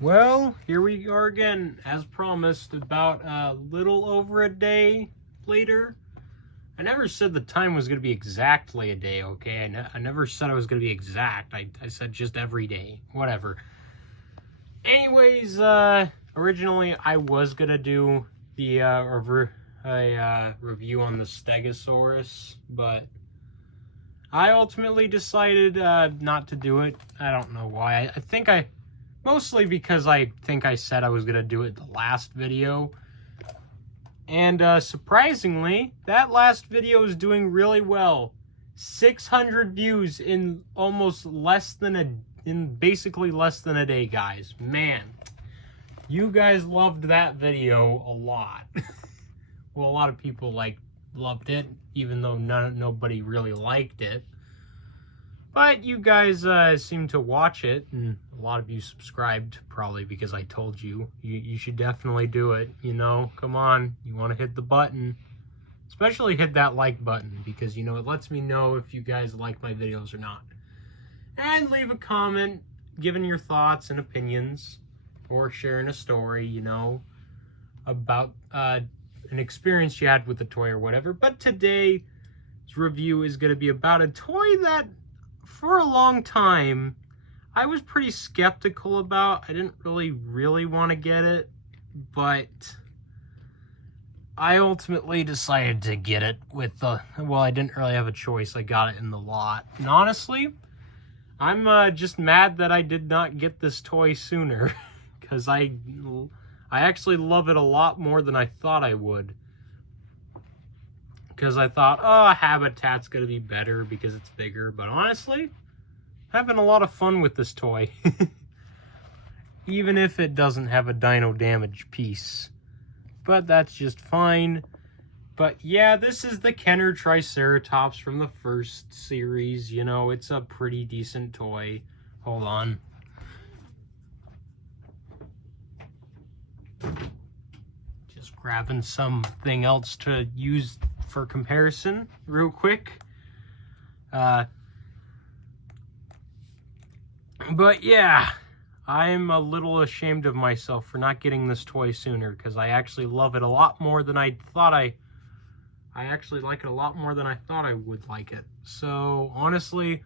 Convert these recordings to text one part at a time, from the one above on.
Well, here we are again, as promised, about a little over a day later. I never said the time was going to be exactly a day, okay? I never said it was going to be exact. I said just every day, whatever. Anyways, originally I was going to do the review on the Stegosaurus, but I ultimately decided not to do it. I don't know why. Mostly because I think I said I was going to do it the last video. And surprisingly, that last video is doing really well. 600 views in basically less than a day, guys. Man, you guys loved that video a lot. Well, a lot of people loved it, even though nobody really liked it. But you guys seem to watch it, and a lot of you subscribed, probably because I told you. You should definitely do it, you know? Come on, you want to hit the button. Especially hit that like button, because, you know, it lets me know if you guys like my videos or not. And leave a comment, giving your thoughts and opinions, or sharing a story, you know, about an experience you had with the toy or whatever. But today's review is going to be about a toy that, for a long time, I was pretty skeptical about. I didn't really want to get it, but I ultimately decided to get it with well, I didn't really have a choice. I got it in the lot. And honestly, I'm just mad that I did not get this toy sooner, because I actually love it a lot more than I thought I would. Because I thought, oh, Habitat's going to be better because it's bigger. But honestly, having a lot of fun with this toy. Even if it doesn't have a dino damage piece. But that's just fine. But yeah, this is the Kenner Triceratops from the first series. You know, it's a pretty decent toy. Hold on. Just grabbing something else to use for comparison real quick. But yeah, I'm a little ashamed of myself for not getting this toy sooner, because I actually love it a lot more than I thought I actually like it a lot more than I thought I would like it. So honestly,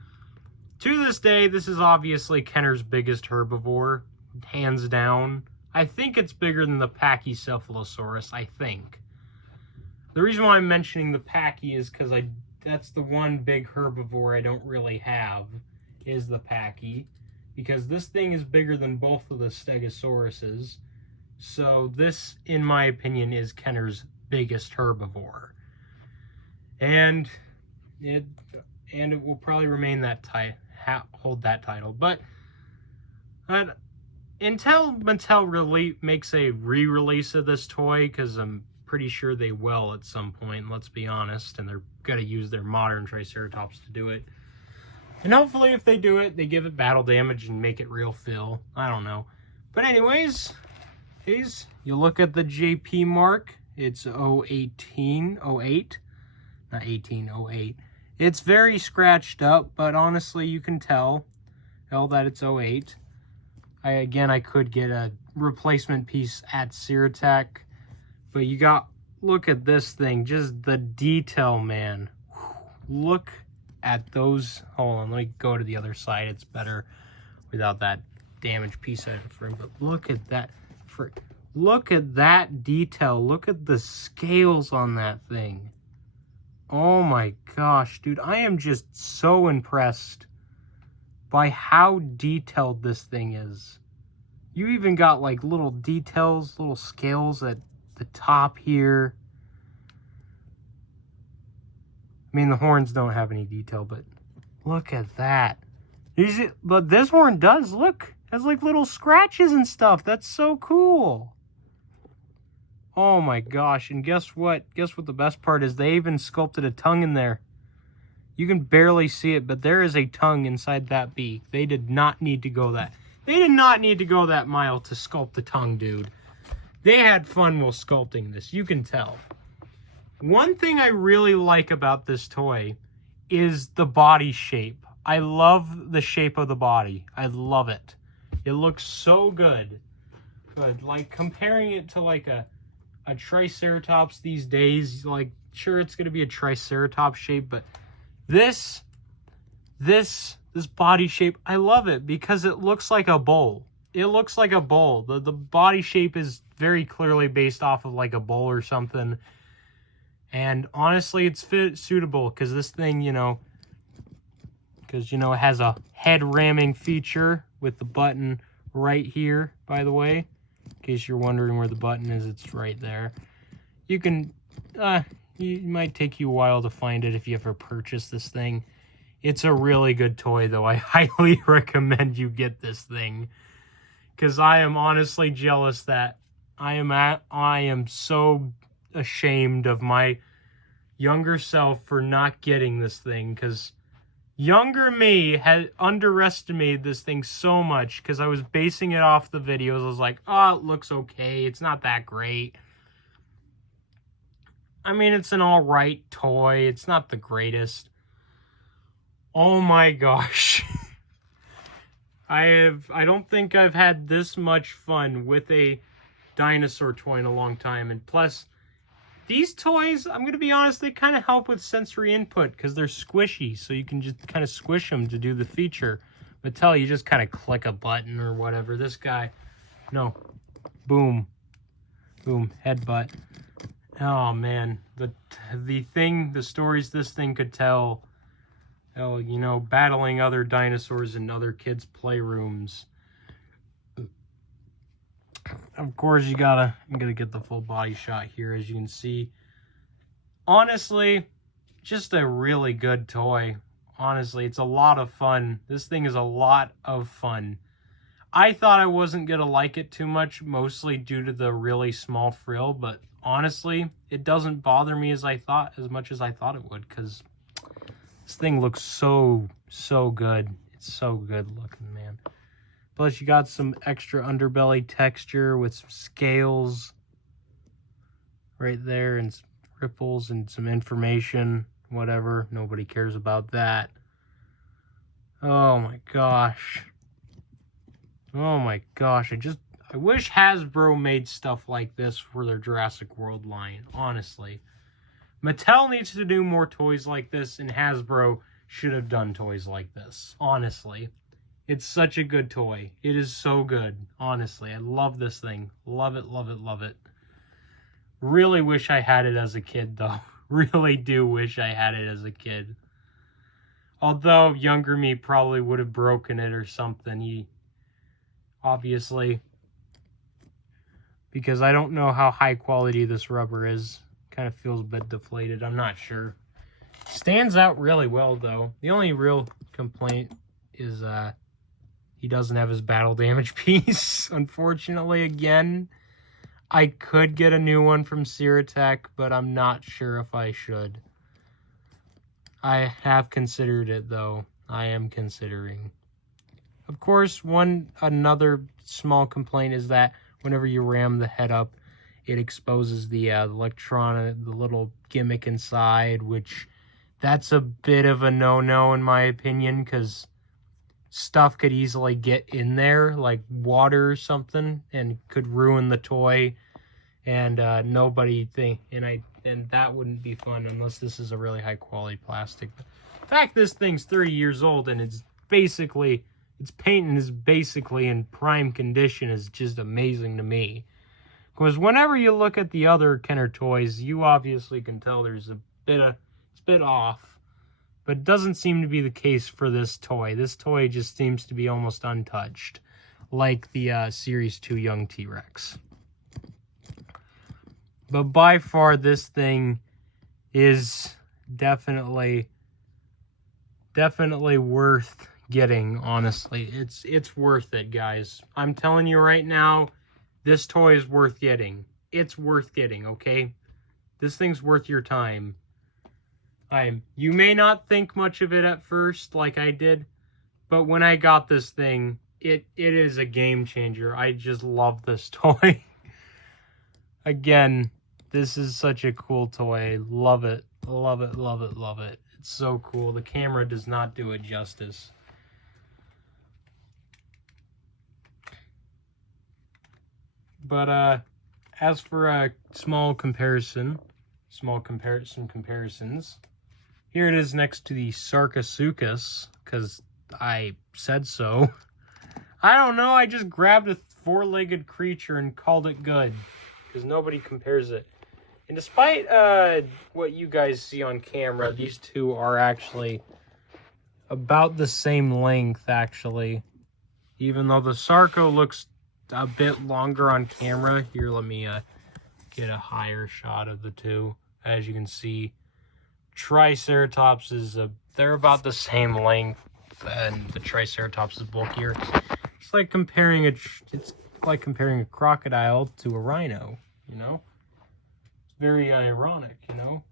to this day, this is obviously Kenner's biggest herbivore, hands down. I think it's bigger than the Pachycephalosaurus, I think. The reason why I'm mentioning the Pachy is because that's the one big herbivore I don't really have, is the Pachy. Because this thing is bigger than both of the Stegosauruses. So this, in my opinion, is Kenner's biggest herbivore. And it will probably remain that hold that title. But until Mattel makes a re-release of this toy, because I'm pretty sure they will at some point, let's be honest, and they're going to use their modern Triceratops to do it. And hopefully if they do it, they give it battle damage and make it real fill. I don't know. But anyways, you look at the JP mark, it's 08, not 1808. It's very scratched up, but honestly you can tell that it's 08. I could get a replacement piece at Ceratech, but look at this thing, just the detail, man. Look at those. Hold on, let me go to the other side. It's better without that damaged piece in frame. But look at that. Look at that detail. Look at the scales on that thing. Oh my gosh, dude. I am just so impressed by how detailed this thing is. You even got like little details, little scales at the top here. I mean, the horns don't have any detail, but look at that. But this horn does, look. Has like little scratches and stuff. That's so cool. Oh my gosh. And guess what? Guess what the best part is? They even sculpted a tongue in there. You can barely see it, but there is a tongue inside that beak. They did not need to go that. They did not need to go that mile to sculpt the tongue, dude. They had fun while sculpting this. You can tell. One thing I really like about this toy is the body shape. I love the shape of the body. I love it. It looks so good. But like comparing it to like a Triceratops these days, like sure it's gonna be a Triceratops shape, but this body shape, I love it because it looks like a bowl. It looks like a bowl. The body shape is very clearly based off of like a bowl or something. And honestly, it's suitable because this thing, you know, it has a head ramming feature with the button right here, by the way. In case you're wondering where the button is, it's right there. You can, it might take you a while to find it if you ever purchase this thing. It's a really good toy, though. I highly recommend you get this thing. Because I am honestly jealous that I am so ashamed of my younger self for not getting this thing. Because younger me had underestimated this thing so much because I was basing it off the videos. I was like, oh, it looks okay. It's not that great. I mean, it's an alright toy. It's not the greatest. Oh my gosh. I don't think I've had this much fun with a dinosaur toy in a long time. And plus, these toys, I'm going to be honest, they kind of help with sensory input because they're squishy. So you can just kind of squish them to do the feature. Mattel, you just kind of click a button or whatever. This guy, no. Boom. Boom. Headbutt. Oh, man. The stories this thing could tell. Oh, you know, battling other dinosaurs in other kids' playrooms. Of course, I'm gonna get the full body shot here, as you can see. Honestly, just a really good toy. Honestly, it's a lot of fun. This thing is a lot of fun. I thought I wasn't gonna like it too much, mostly due to the really small frill, but honestly, it doesn't bother me as much as I thought it would, because this thing looks so good. It's so good looking, man. Plus, you got some extra underbelly texture with some scales right there and some ripples and some information. Whatever. Nobody cares about that. Oh my gosh. Oh my gosh. I wish Hasbro made stuff like this for their Jurassic World line, honestly. Mattel needs to do more toys like this, and Hasbro should have done toys like this, honestly. It's such a good toy. It is so good, honestly. I love this thing. Love it, love it, love it. Really wish I had it as a kid, though. Really do wish I had it as a kid. Although, younger me probably would have broken it or something. Obviously. Because I don't know how high quality this rubber is. Kind of feels a bit deflated. I'm not sure. Stands out really well, though. The only real complaint is he doesn't have his battle damage piece, unfortunately, again. I could get a new one from Ceratech, but I'm not sure if I should. I have considered it, though. I am considering. Of course, another small complaint is that whenever you ram the head up, it exposes the the little gimmick inside, which that's a bit of a no-no in my opinion, because stuff could easily get in there, like water or something, and could ruin the toy, and and that wouldn't be fun unless this is a really high-quality plastic. But the fact this thing's 30 years old and its paint is basically in prime condition is just amazing to me. Because whenever you look at the other Kenner toys, you obviously can tell there's it's a bit off. But it doesn't seem to be the case for this toy. This toy just seems to be almost untouched, like the Series 2 Young T-Rex. But by far, this thing is definitely worth getting, honestly. It's worth it, guys. I'm telling you right now, this toy is worth getting. It's worth getting, okay? This thing's worth your time. You may not think much of it at first, like I did, but when I got this thing, it is a game changer. I just love this toy. Again, this is such a cool toy. Love it. Love it, love it, love it. It's so cool. The camera does not do it justice. But as for a small comparisons, here it is next to the Sarcosuchus, because I said so. I don't know, I just grabbed a four-legged creature and called it good, because nobody compares it. And despite what you guys see on camera, these two are actually about the same length, actually. Even though the Sarco looks a bit longer on camera. Here, let me get a higher shot of the two. As you can see, Triceratops is they're about the same length, and the Triceratops is bulkier. It's like comparing a crocodile to a rhino, you know? It's very ironic, you know?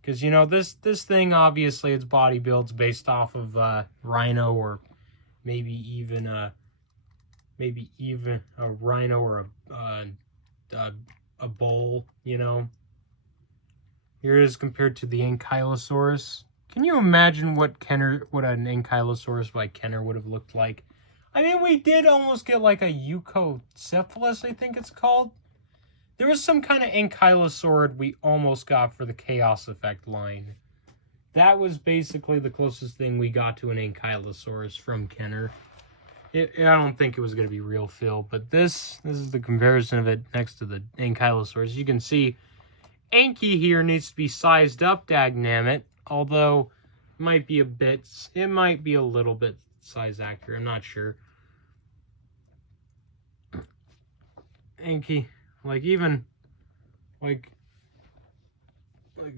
Because, you know, this thing, obviously, its body build's based off of rhino, or maybe even a rhino or a bull, you know? Here it is compared to the Ankylosaurus. Can you imagine what an Ankylosaurus by Kenner would have looked like? I mean, we did almost get like a Eucocephalus, I think it's called. There was some kind of ankylosaurid we almost got for the Chaos Effect line. That was basically the closest thing we got to an Ankylosaurus from Kenner. I don't think it was going to be real Phil, but this is the comparison of it next to the Ankylosaurus. You can see Anky here needs to be sized up, dagnammit, although it might be a little bit size accurate, I'm not sure. Anky, like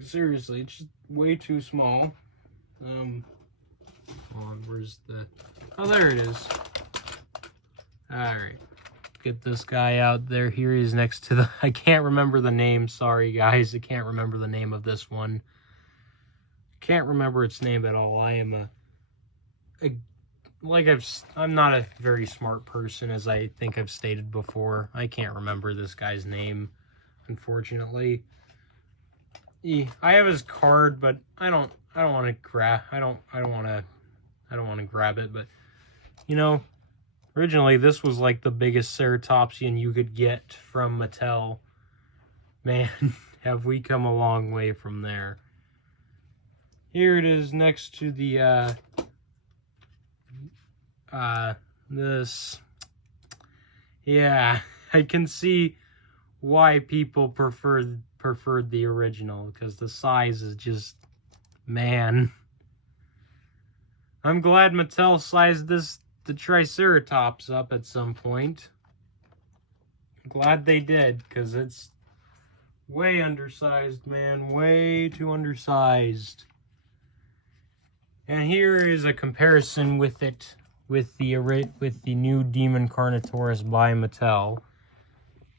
seriously, it's just way too small. Hold on, where's the... Oh, there it is. Alright. Get this guy out there. Here he is next to the... I can't remember the name. Sorry, guys. I can't remember the name of this one. Can't remember its name at all. I am I'm not a very smart person, as I think I've stated before. I can't remember this guy's name, unfortunately. I have his card, but I don't want to grab it, but you know, originally this was like the biggest ceratopsian you could get from Mattel. Man, have we come a long way from there. Here it is next to the this. Yeah, I can see why people preferred the original, because the size is just, man. I'm glad Mattel sized the Triceratops up at some point. Glad they did, because it's way undersized, man. Way too undersized. And here is a comparison with it, with the new Demon Carnotaurus by Mattel.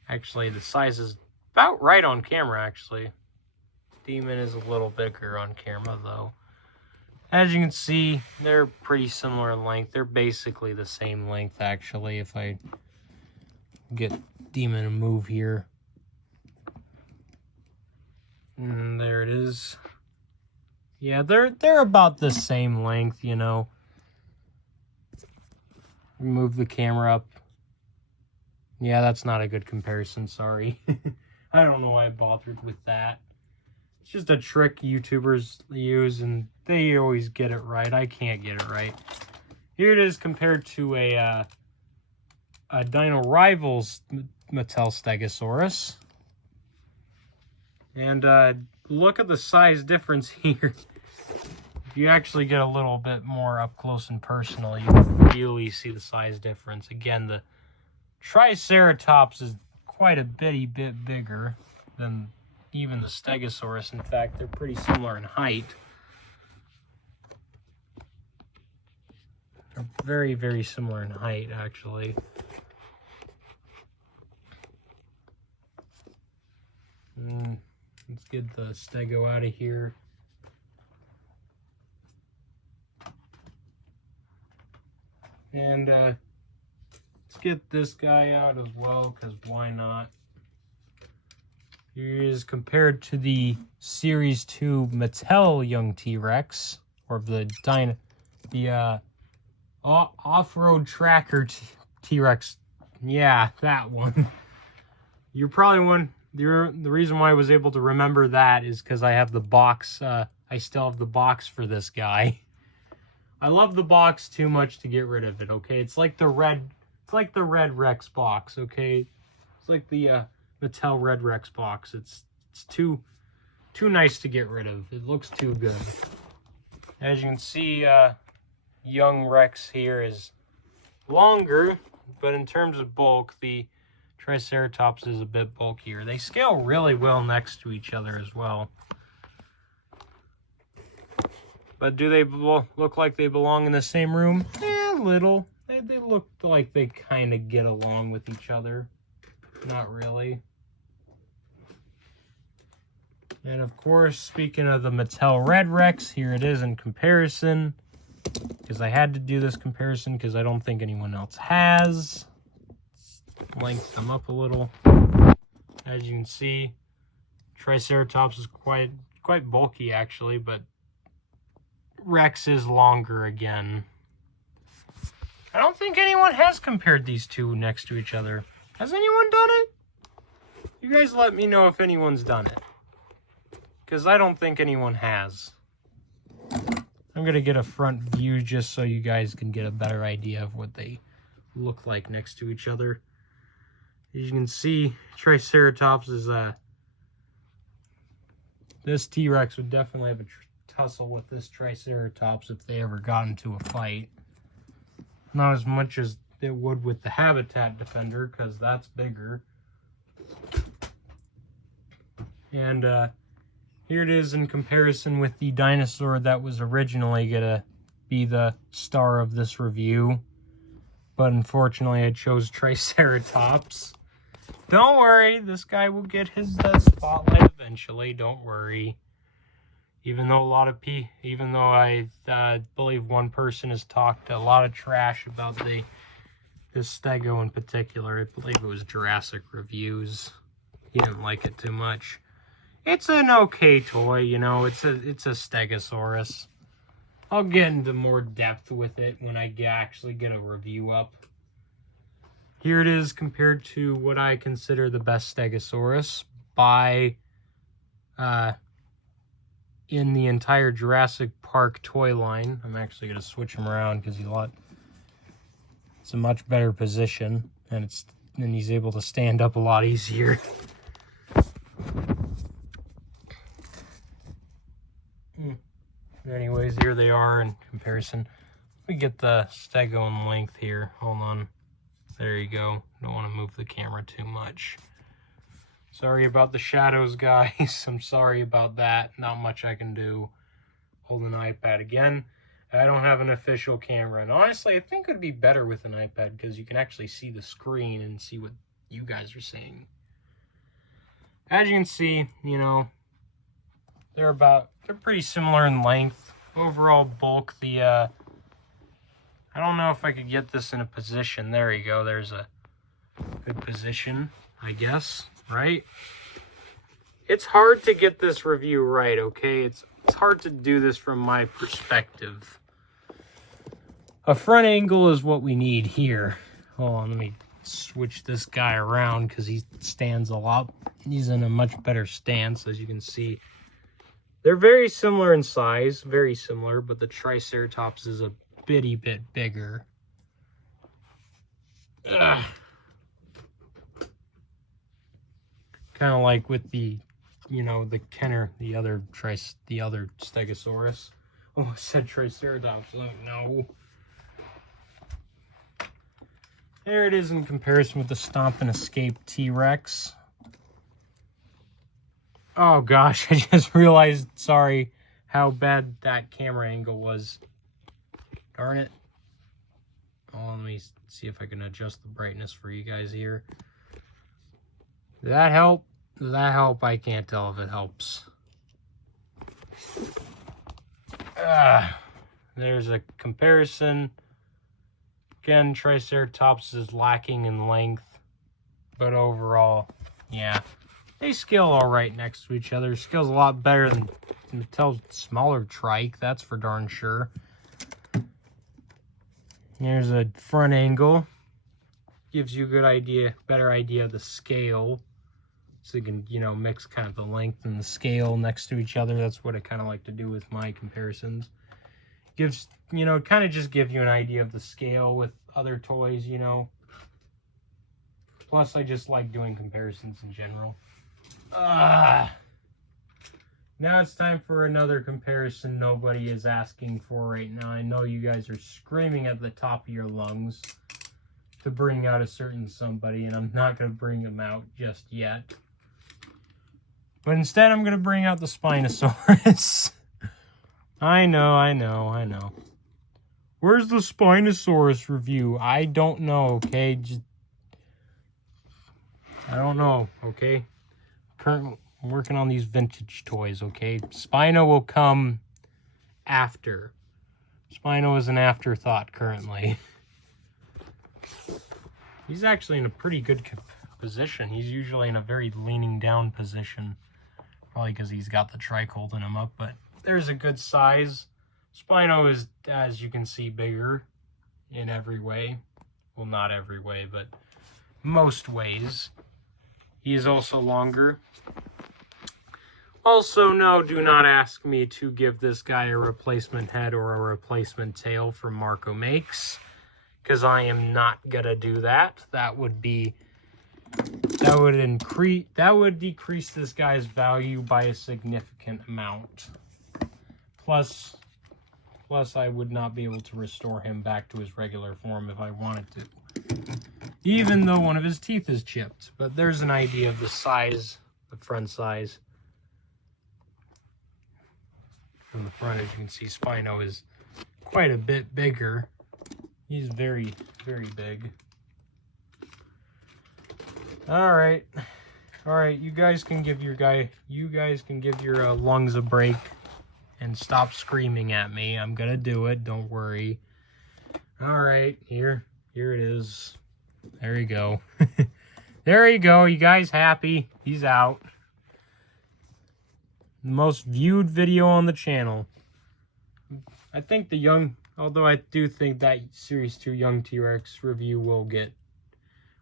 Actually, the size is about right on camera, actually. Demon is a little bigger on camera, though. As you can see, they're pretty similar in length. They're basically the same length, actually, if I get Demon to move here. And there it is. Yeah, they're about the same length, you know. Move the camera up. Yeah, that's not a good comparison, sorry. I don't know why I bothered with that. It's just a trick YouTubers use, and they always get it right. I can't get it right. Here it is compared to a Dino Rivals Mattel Stegosaurus. And look at the size difference here. If you actually get a little bit more up close and personal, you can really see the size difference. Again, the Triceratops is quite a bit bigger than even the Stegosaurus. In fact, they're pretty similar in height. They're very, very similar in height, actually. Let's get the Stego out of here. And let's get this guy out as well, because why not? Here is compared to the Series 2 Mattel Young T-Rex, or the Off-Road Tracker T-Rex Yeah, that one. You're probably one. The reason why I was able to remember that is because I have the box. I still have the box for this guy. I love the box too much to get rid of it. Okay, it's like the red. It's like the red Rex box. Okay, it's like the Mattel Red Rex box. It's too nice to get rid of. It looks too good. As you can see, young Rex here is longer, but in terms of bulk, the Triceratops is a bit bulkier. They scale really well next to each other as well. But do they look like they belong in the same room? Eh, a little. They look like they kind of get along with each other. Not really. And of course, speaking of the Mattel Red Rex, here it is in comparison. Because I had to do this comparison because I don't think anyone else has. Length them up a little. As you can see, Triceratops is quite bulky actually, but Rex is longer again. I don't think anyone has compared these two next to each other. Has anyone done it? You guys let me know if anyone's done it. Because I don't think anyone has. I'm going to get a front view just so you guys can get a better idea of what they look like next to each other. As you can see, Triceratops is this T-Rex would definitely have a tussle with this Triceratops if they ever got into a fight. Not as much as it would with the Habitat Defender, because that's bigger. And here it is in comparison with the dinosaur that was originally going to be the star of this review. But unfortunately, I chose Triceratops. Don't worry, this guy will get his spotlight eventually. Don't worry. Even though I believe one person has talked a lot of trash about this Stego in particular. I believe it was Jurassic Reviews. He didn't like it too much. It's an okay toy, you know. It's a Stegosaurus. I'll get into more depth with it when I actually get a review up. Here it is compared to what I consider the best Stegosaurus by in the entire Jurassic Park toy line. I'm actually going to switch him around because it's a much better position, and he's able to stand up a lot easier. Anyways, here they are in comparison. We get the Stego in length here. Hold on. There you go. Don't want to move the camera too much. Sorry about the shadows, guys. I'm sorry about that. Not much I can do. Hold an iPad again. I don't have an official camera. And honestly, I think it would be better with an iPad because you can actually see the screen and see what you guys are saying. As you can see, you know, they're pretty similar in length. Overall bulk, I don't know if I could get this in a position. There you go. There's a good position, I guess, right? It's hard to get this review right, okay? It's hard to do this from my perspective. A front angle is what we need here. Hold on, let me switch this guy around because he stands a lot. He's in a much better stance, as you can see. They're very similar in size, very similar, but the Triceratops is a bitty bit bigger. Kind of like with the, you know, the Kenner, the other Stegosaurus. Oh, I said Triceratops. Oh, no. There it is in comparison with the Stomp and Escape T-Rex. Oh gosh, I just realized, sorry, how bad that camera angle was. Darn it. Oh, let me see if I can adjust the brightness for you guys here. Did that help? Does that help? I can't tell if it helps. There's a comparison. Again, Triceratops is lacking in length, but overall, yeah. They scale all right next to each other. Scales a lot better than Mattel's smaller trike, that's for darn sure. There's a front angle. gives you a good idea, better idea of the scale. So you can, you know, mix kind of the length and the scale next to each other. That's what I kind of like to do with my comparisons. Gives, you know, kind of just give you an idea of the scale with other toys, you know. Plus, I just like doing comparisons in general. Now it's time for another comparison nobody is asking for right now. I know you guys are screaming at the top of your lungs to bring out a certain somebody, and I'm not going to bring them out just yet. But instead, I'm going to bring out the Spinosaurus. I know. Where's the Spinosaurus review? I don't know, okay? I don't know, okay? I'm working on these vintage toys, okay? Spino will come after. Spino is an afterthought currently. He's actually in a pretty good position. He's usually in a very leaning down position. Probably because he's got the trike holding him up, but there's a good size. Spino is, as you can see, bigger in every way. Well, not every way, but most ways. He is also longer. Also, no, do not ask me to give this guy a replacement head or a replacement tail from Marco Makes, because I am not gonna do that. That would decrease this guy's value by a significant amount. Plus I would not be able to restore him back to his regular form if I wanted to. Even though one of his teeth is chipped. But there's an idea of the size, the front size. From the front, as you can see, Spino is quite a bit bigger. He's very, very big. All right, you guys can give your lungs a break and stop screaming at me. I'm gonna do it, don't worry. All right, here it is. There you go. There you go. You guys happy? He's out. The most viewed video on the channel. I think although I do think that Series 2 Young T-Rex review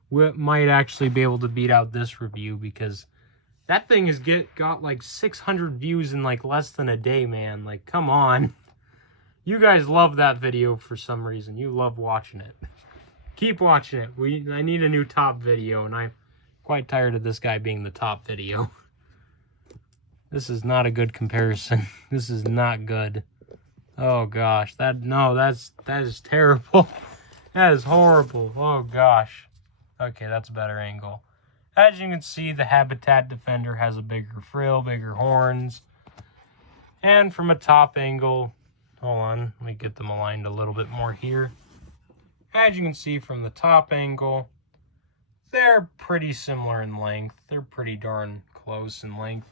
might actually be able to beat out this review, because that thing has got like 600 views in like less than a day, man. Like, come on. You guys love that video for some reason. You love watching it. Keep watching it. I need a new top video, and I'm quite tired of this guy being the top video. This is not a good comparison. This is not good. Oh gosh, that is terrible. That is horrible. Oh gosh. Okay, that's a better angle. As you can see, the Habitat Defender has a bigger frill, bigger horns. And from a top angle, hold on, let me get them aligned a little bit more here. As you can see from the top angle, they're pretty similar in length. They're pretty darn close in length.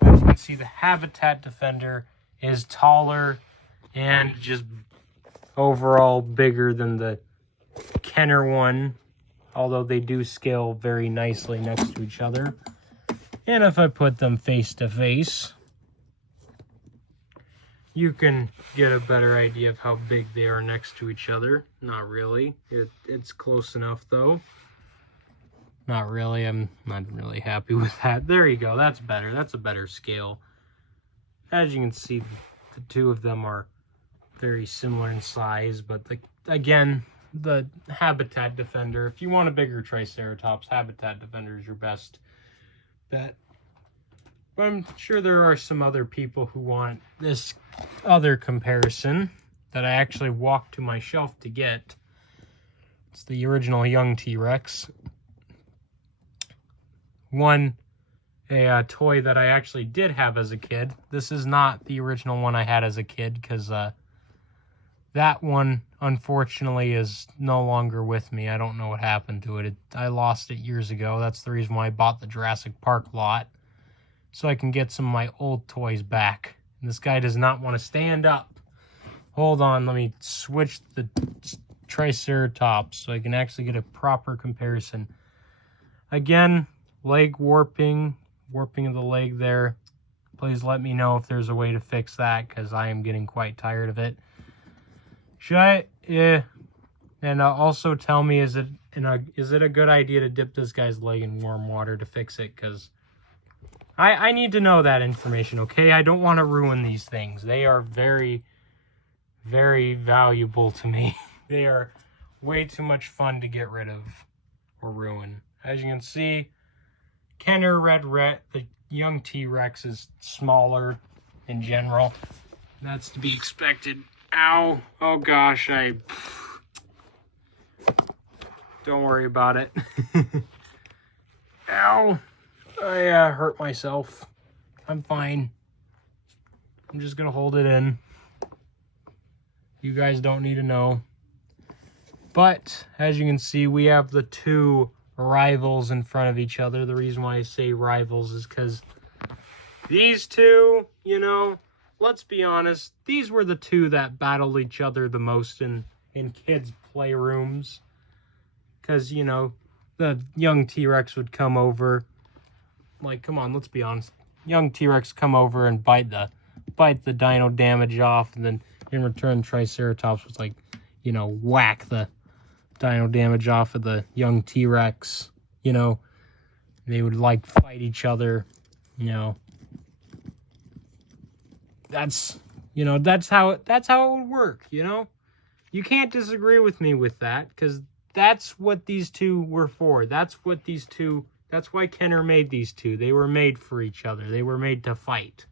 As you can see, the Habitat Defender is taller and just overall bigger than the Kenner one, although they do scale very nicely next to each other. And if I put them face to face, you can get a better idea of how big they are next to each other. Not really. It's close enough, though. Not really. I'm not really happy with that. There you go. That's better. That's a better scale. As you can see, the two of them are very similar in size, but again, the Habitat Defender, if you want a bigger Triceratops, Habitat Defender is your best bet. But I'm sure there are some other people who want this other comparison that I actually walked to my shelf to get. It's the original Young T-Rex. A toy that I actually did have as a kid. This is not the original one I had as a kid, because that one, unfortunately, is no longer with me. I don't know what happened to it. I lost it years ago. That's the reason why I bought the Jurassic Park lot, so I can get some of my old toys back. And this guy does not want to stand up. Hold on, let me switch the Triceratops so I can actually get a proper comparison. Again, leg warping of the leg there. Please let me know if there's a way to fix that, because I am getting quite tired of it. And also tell me, is it And is it a good idea to dip this guy's leg in warm water to fix it? Because I need to know that information, okay? I don't want to ruin these things. They are very, very valuable to me. They are way too much fun to get rid of or ruin. As you can see, Kenner Red Ret, the young T-Rex, is smaller in general. That's to be expected. Ow. Oh gosh, don't worry about it. Ow. I hurt myself. I'm fine. I'm just gonna hold it in. You guys don't need to know. But, as you can see, we have the two rivals in front of each other. The reason why I say rivals is because these two, you know, let's be honest, these were the two that battled each other the most in kids' playrooms. Because, you know, the young T-Rex would come over. Like, come on, let's be honest. Young T-Rex come over and bite the dino damage off, and then in return, Triceratops was like, you know, whack the dino damage off of the young T-Rex. You know, they would like fight each other. You know, that's how it would work. You know, you can't disagree with me with that, because that's what these two were for. That's why Kenner made these two. They were made for each other. They were made to fight.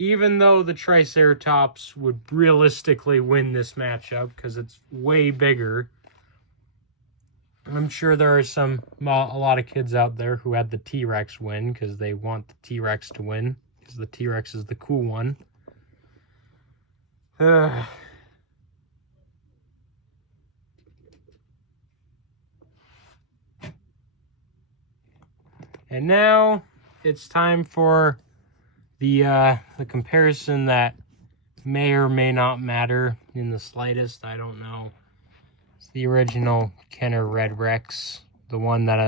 Even though the Triceratops would realistically win this matchup because it's way bigger. I'm sure there are a lot of kids out there who had the T-Rex win because they want the T-Rex to win because the T-Rex is the cool one. And now it's time for the comparison that may or may not matter in the slightest. I don't know. It's the original Kenner Red Rex, the one that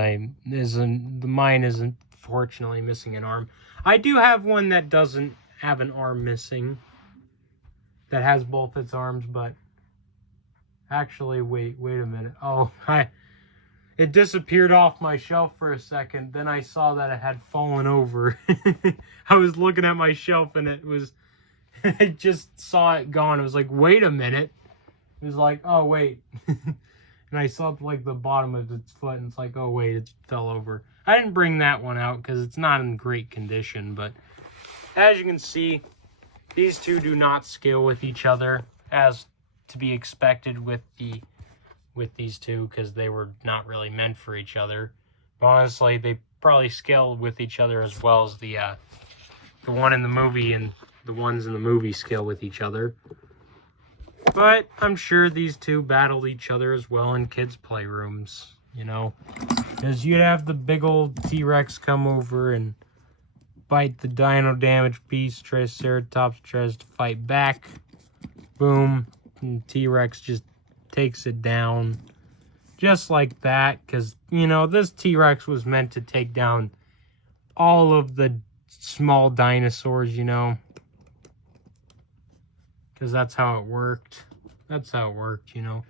mine isn't fortunately missing an arm. I do have one that doesn't have an arm missing, that has both its arms, but actually, wait a minute. Oh, it disappeared off my shelf for a second. Then I saw that it had fallen over. I was looking at my shelf and I just saw it gone. It was like, wait a minute. It was like, oh, wait. And I saw like the bottom of its foot and it's like, oh, wait, it fell over. I didn't bring that one out because it's not in great condition. But as you can see, these two do not scale with each other as to be expected with these two, because they were not really meant for each other. But honestly, they probably scale with each other as well as the one in the movie and the ones in the movie scale with each other. But I'm sure these two battled each other as well in kids' playrooms, you know. Because you'd have the big old T-Rex come over and bite the dino damage piece. Triceratops tries to fight back. Boom. And T-Rex just takes it down just like that, because, you know, this T-Rex was meant to take down all of the small dinosaurs, you know, because that's how it worked. You know.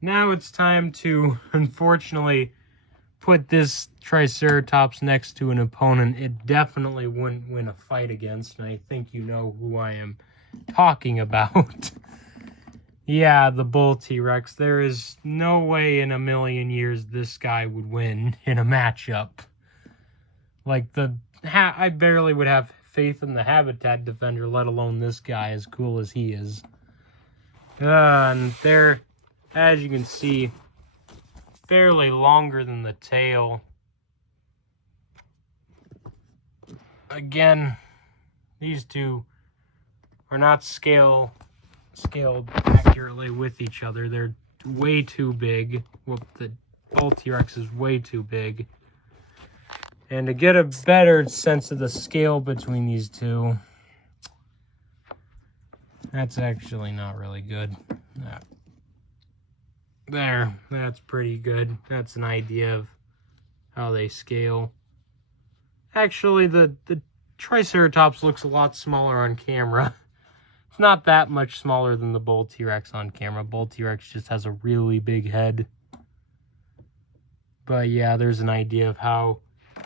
Now it's time to, unfortunately, put this Triceratops next to an opponent it definitely wouldn't win a fight against, and I think you know who I am talking about. Yeah, the bull T-Rex. There is no way in a million years this guy would win in a matchup. Like, I barely would have faith in the Habitat Defender, let alone this guy, as cool as he is. And they're, as you can see, fairly longer than the tail. Again, these two are not scaled accurately with each other. They're way too big. Well, the bull T-Rex is way too big. And to get a better sense of the scale between these two, that's actually not really good. That's pretty good. That's an idea of how they scale. Actually, the Triceratops looks a lot smaller on camera. It's not that much smaller than the bull T-Rex on camera. Bull T-Rex just has a really big head. But yeah, there's an idea of how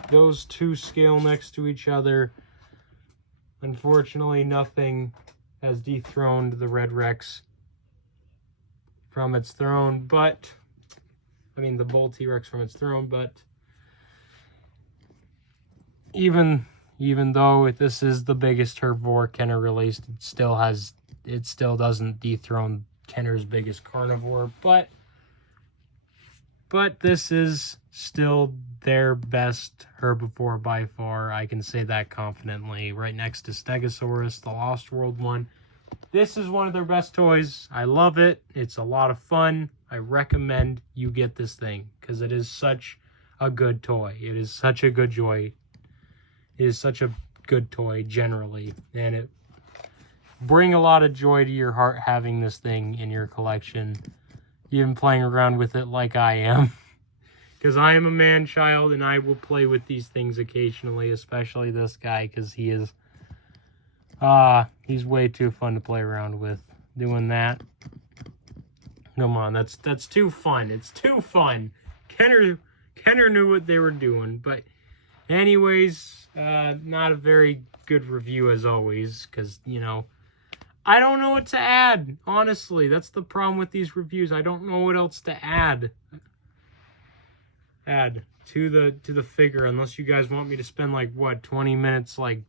those two scale next to each other. Unfortunately, nothing has dethroned the Red Rex from its throne, but I mean the Bull T-Rex from its throne, but even though this is the biggest herbivore Kenner released, it still doesn't dethrone Kenner's biggest carnivore, but this is still their best herbivore by far. I can say that confidently. Right next to Stegosaurus, the Lost World one. This is one of their best toys. I love it. It's a lot of fun. I recommend you get this thing because it is such a good toy. It is such a good joy. It is such a good toy generally, and it bring a lot of joy to your heart having this thing in your collection, even playing around with it like I am. Because I am a man-child and I will play with these things occasionally, especially this guy, because he is, he's way too fun to play around with doing that. Come on, that's too fun. It's too fun. Kenner knew what they were doing, but anyways, not a very good review as always, because, you know, I don't know what to add, honestly. That's the problem with these reviews. I don't know what else to add to the figure, unless you guys want me to spend like what, 20 minutes, like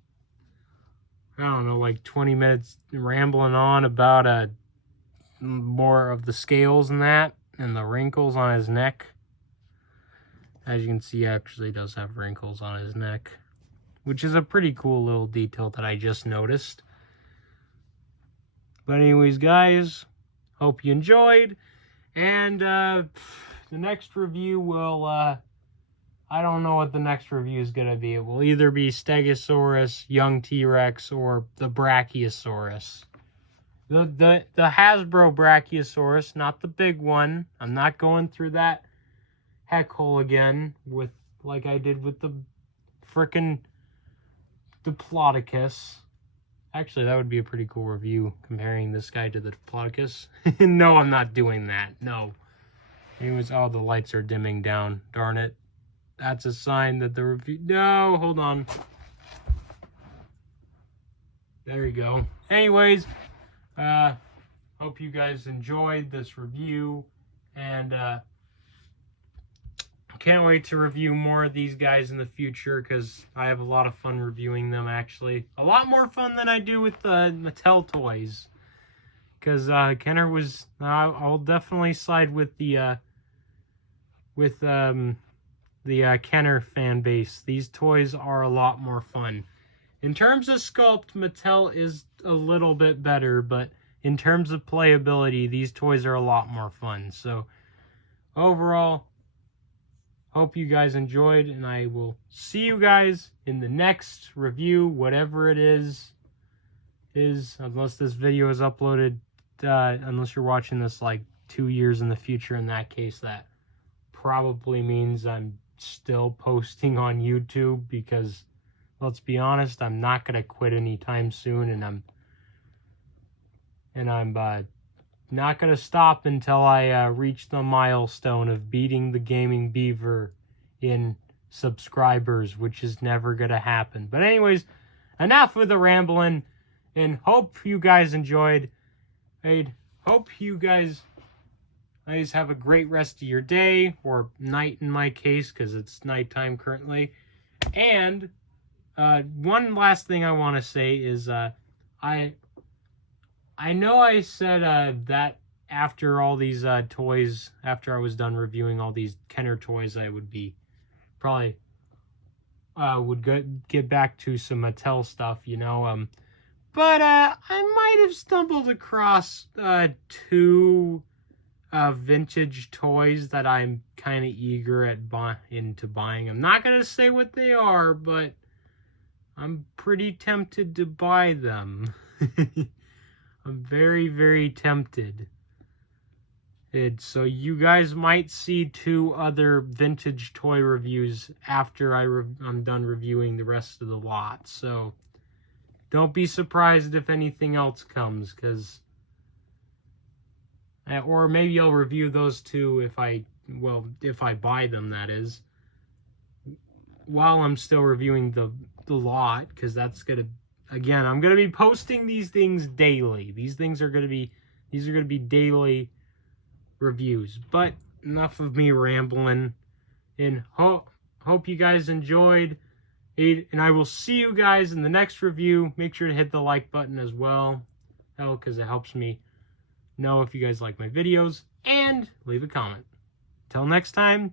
I don't know, like 20 minutes rambling on about more of the scales and that, and the wrinkles on his neck. As you can see, he actually does have wrinkles on his neck, which is a pretty cool little detail that I just noticed. But anyways, guys, hope you enjoyed, and the next review will, I don't know what the next review is going to be. It will either be Stegosaurus, young T-Rex, or the Brachiosaurus. The Hasbro Brachiosaurus, not the big one. I'm not going through that heck hole again with like I did with the frickin' Diplodocus. Actually, that would be a pretty cool review, comparing this guy to the Diplodocus. No, I'm not doing that. No. Anyways, oh, the lights are dimming down. Darn it. That's a sign that the review... No, hold on. There you go. Anyways, hope you guys enjoyed this review, and can't wait to review more of these guys in the future, because I have a lot of fun reviewing them, actually. A lot more fun than I do with the Mattel toys. Because Kenner was... I'll definitely side with the Kenner fan base. These toys are a lot more fun. In terms of sculpt, Mattel is a little bit better, but in terms of playability, these toys are a lot more fun. So, overall, hope you guys enjoyed, and I will see you guys in the next review, whatever it is, unless this video is uploaded, unless you're watching this like 2 years in the future. In that case, that probably means I'm still posting on YouTube, because let's be honest, I'm not going to quit anytime soon, and I'm not going to stop until I reach the milestone of beating the Gaming Beaver in subscribers, which is never going to happen. But anyways, enough with the rambling, and hope you guys enjoyed. I hope you guys have a great rest of your day, or night in my case, because it's nighttime currently. And one last thing I want to say is I know I said that after all these toys, after I was done reviewing all these Kenner toys, I would be probably get back to some Mattel stuff, you know. But I might have stumbled across 2 vintage toys that I'm kind of eager into buying. I'm not gonna say what they are, but I'm pretty tempted to buy them. I'm very, very tempted. So you guys might see 2 other vintage toy reviews after I'm done reviewing the rest of the lot. So don't be surprised if anything else comes, because... Or maybe I'll review those 2 if I well, if I buy them, that is, while I'm still reviewing the lot, because that's gonna, again, I'm gonna be posting these things daily. These are gonna be daily reviews. But enough of me rambling, and hope you guys enjoyed, and I will see you guys in the next review. Make sure to hit the like button as well, because it helps me know if you guys like my videos, and leave a comment. Till next time,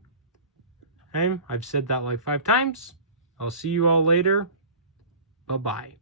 I've said that like 5 times. I'll see you all later. Bye-bye.